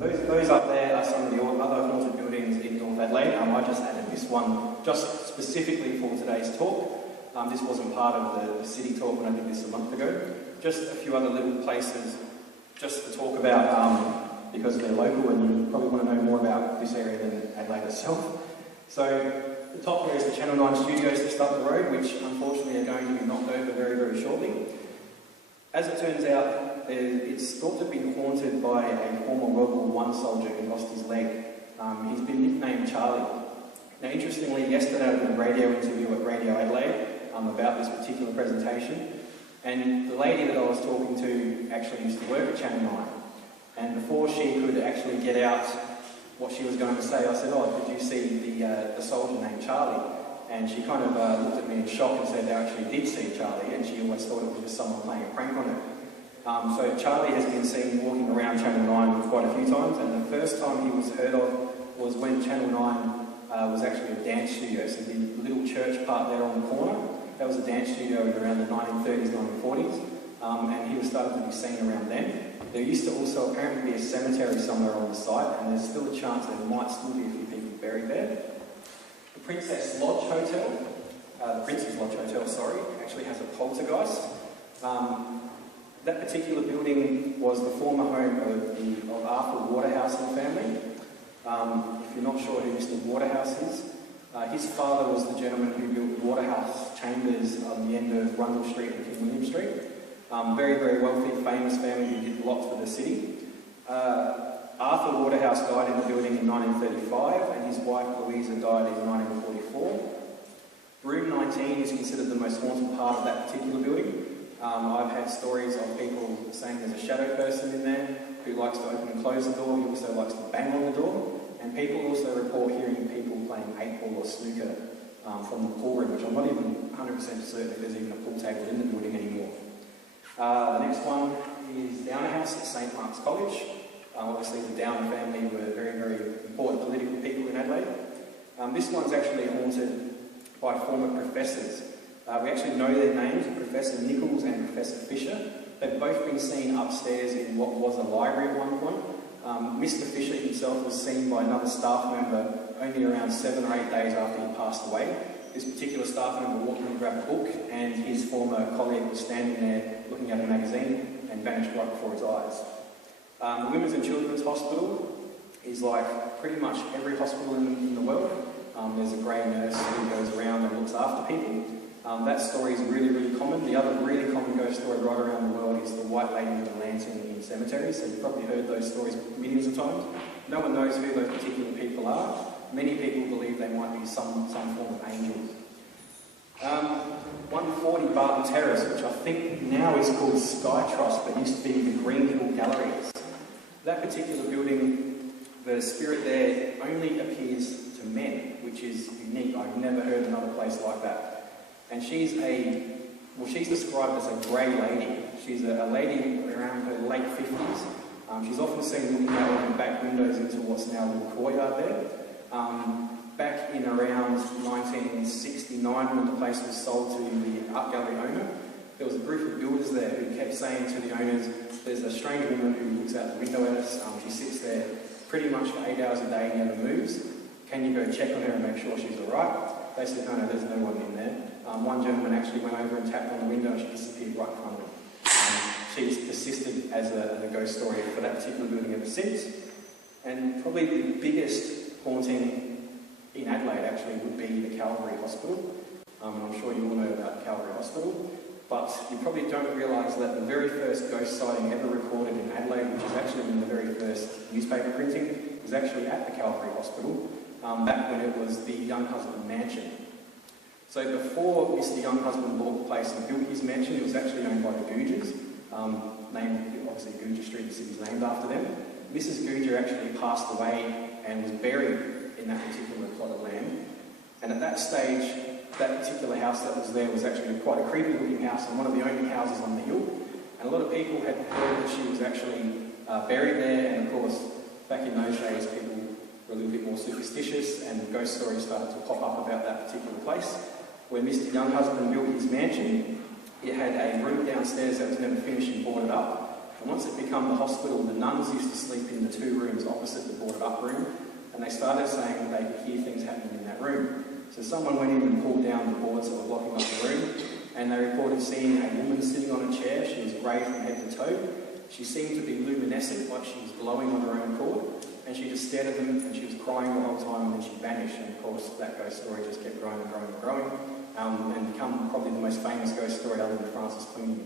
Those up there are some of the other haunted buildings in North Adelaide. I just added this one just specifically for today's talk. This wasn't part of the city talk when I did this a month ago. Just a few other little places just to talk about because they're local and you probably want to know more about this area than Adelaide itself. So the top there is the Channel 9 studios just up the road, which unfortunately are going to be knocked over very, very shortly. As it turns out, it's thought to have been haunted by a former World War I soldier who lost his leg. He's been nicknamed Charlie. Now, interestingly, yesterday I did a radio interview at Radio Adelaide about this particular presentation, and the lady that I was talking to actually used to work at Channel 9. And before she could actually get out what she was going to say, I said, "Oh, did you see the soldier named Charlie?" And she kind of looked at me in shock and said they actually did see Charlie, and she always thought it was just someone playing a prank on her. So Charlie has been seen walking around Channel 9 quite a few times, and the first time he was heard of was when Channel 9 was actually a dance studio. So the little church part there on the corner, that was a dance studio in around the 1930s, 1940s, and he was starting to be seen around then. There used to also apparently be a cemetery somewhere on the site, and there's still a chance there might still be a few people buried there. The Princess Lodge Hotel, actually has a poltergeist. That particular building was the former home of Arthur Waterhouse and family. If you're not sure who Mr. Waterhouse is, his father was the gentleman who built Waterhouse Chambers on the end of Rundle Street and King William Street. Very, very wealthy, famous family who did lots for the city. Arthur Waterhouse died in the building in 1935, and his wife Louisa died in 1944. Room 19 is considered the most haunted part of that particular building. I've had stories of people saying there's a shadow person in there who likes to open and close the door. He also likes to bang on the door. And people also report hearing people playing 8-ball or snooker from the pool room, which I'm not even 100% certain if there's even a pool table in the building anymore. The next one is Downer House at St Mark's College. Obviously the Downer family were very, very important political people in Adelaide. This one's actually haunted by former professors. We actually know their names, Professor Nichols and Professor Fisher. They've both been seen upstairs in what was a library at one point. Mr. Fisher himself was seen by another staff member only around 7 or 8 days after he passed away. This particular staff member walked in and grabbed a book, and his former colleague was standing there looking at a magazine and vanished right before his eyes. The Women's and Children's Hospital is like pretty much every hospital in the world. There's a grey nurse who goes around and looks after people. That story is really, really common. The other really common ghost story right around the world is the white lady with the lantern in cemeteries. So you've probably heard those stories millions of times. No one knows who those particular people are. Many people believe they might be some form of angels. 140 Barton Terrace, which I think now is called Sky Trust, but used to be the Green Hill Galleries. That particular building, the spirit there only appears to men, which is unique. I've never heard another place like that. And she's described as a grey lady. She's a lady around her late 50s. She's often seen looking out of the back windows into what's now the courtyard there. Back in around 1969, when the place was sold to the art gallery owner, there was a group of builders there who kept saying to the owners, "There's a strange woman who looks out the window at us. She sits there pretty much for 8 hours a day and never moves. Can you go check on her and make sure she's all right?" They said, "No, there's no one in there." One gentleman actually went over and tapped on the window and she disappeared right in front of him. She's persisted as a ghost story for that particular building ever since. And probably the biggest haunting in Adelaide actually would be the Calvary Hospital. And I'm sure you all know about Calvary Hospital, but you probably don't realise that the very first ghost sighting ever recorded in Adelaide, which is actually in the very first newspaper printing, was actually at the Calvary Hospital, back when it was the Younghusband Mansion. So before Mr. Younghusband bought the place and built his mansion, it was actually owned by the Googers, named, obviously, Googer Street, the city's named after them. Mrs. Googer actually passed away and was buried in that particular plot of land. And at that stage, that particular house that was there was actually quite a creepy looking house and one of the only houses on the hill. And a lot of people had heard that she was actually buried there, and of course, back in those days, people were a little bit more superstitious and ghost stories started to pop up about that particular place. When Mr. Younghusband built his mansion, it had a room downstairs that was never finished and boarded up. And once it become the hospital, the nuns used to sleep in the 2 rooms opposite the boarded up room, and they started saying that they could hear things happening in that room. So someone went in and pulled down the boards that were blocking up the room, and they reported seeing a woman sitting on a chair. She was grey from head to toe. She seemed to be luminescent, like she was glowing on her own accord, and she just stared at them, and she was crying the whole time, and then she vanished. And of course, that ghost story just kept growing and growing and growing, and become probably the most famous ghost story other than Francis Queenie